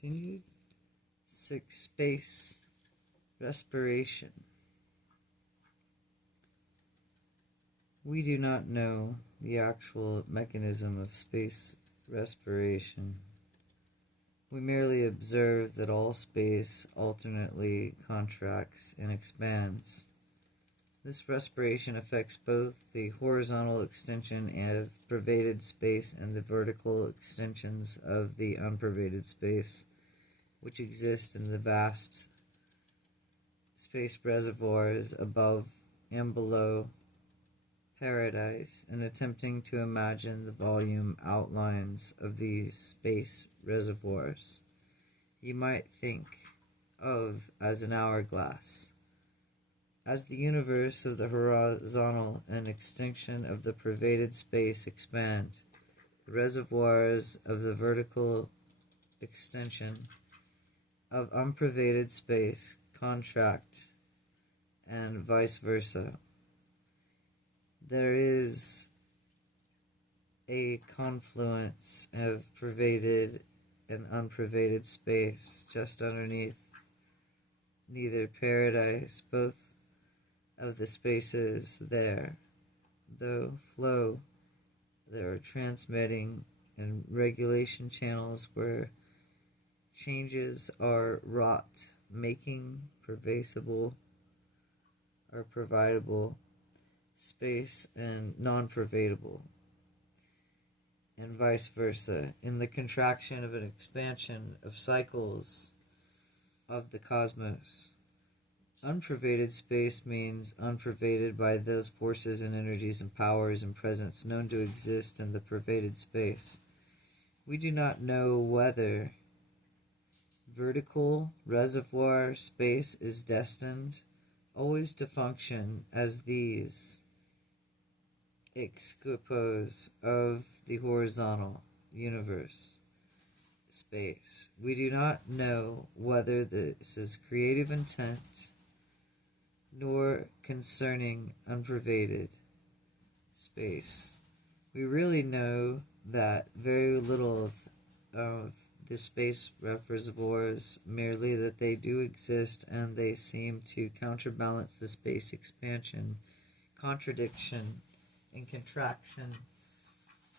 continued. 6. Space respiration. We do not know the actual mechanism of space respiration. We merely observe that all space alternately contracts and expands. This respiration affects both the horizontal extension of pervaded space and the vertical extensions of the unpervaded space, which exist in the vast space reservoirs above and below paradise, and attempting to imagine the volume outlines of these space reservoirs, you might think of as an hourglass. As the universe of the horizontal and extension of the pervaded space expand, the reservoirs of the vertical extension of unpervaded space contract, and vice versa. There is a confluence of pervaded and unpervaded space just underneath neither paradise. Both of the spaces there, though flow, there are transmitting and regulation channels where changes are wrought, making pervasible or providable space and non-pervadable, and vice versa, in the contraction of an expansion of cycles of the cosmos. Unpervaded space means unpervaded by those forces and energies and powers and presence known to exist in the pervaded space. We do not know whether vertical reservoir space is destined always to function as these escapos of the horizontal universe space. We do not know whether this is creative intent nor concerning unpervaded space. We really know that very little of the space reservoirs, merely that they do exist and they seem to counterbalance the space expansion, contradiction, and contraction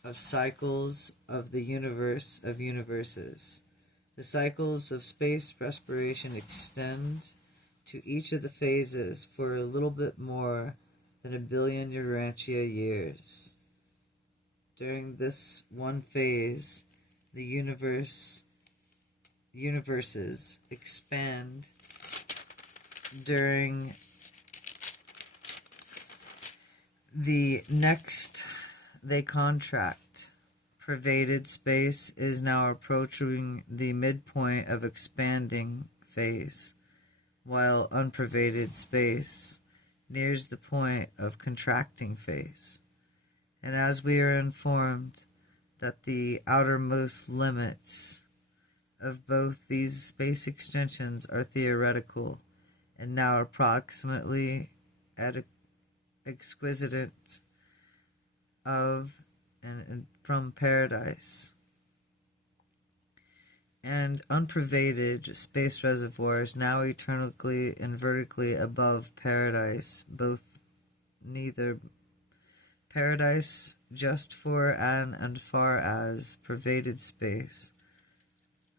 of cycles of the universe of universes. The cycles of space respiration extend to each of the phases for a little bit more than 1 billion URANTIA years. During this one phase, the universes expand. During the next, they contract. Pervaded space is now approaching the midpoint of expanding phase, while unpervaded space nears the point of contracting phase. And as we are informed that the outermost limits of both these space extensions are theoretical and now approximately at exquisite of and from paradise, and unpervaded space reservoirs now eternally and vertically above paradise, both neither paradise just for and far as pervaded space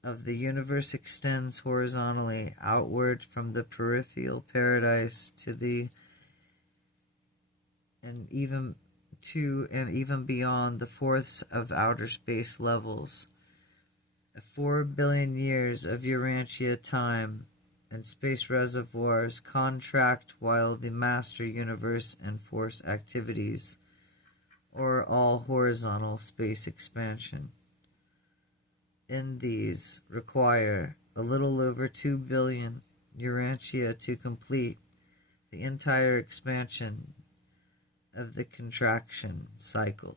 of the universe extends horizontally outward from the peripheral paradise to the and even beyond the fourths of outer space levels. 4 billion years of URANTIA time and space reservoirs contract while the master universe and force activities, or all horizontal space expansion, in these require a little over 2 billion URANTIA to complete the entire expansion of the contraction cycle.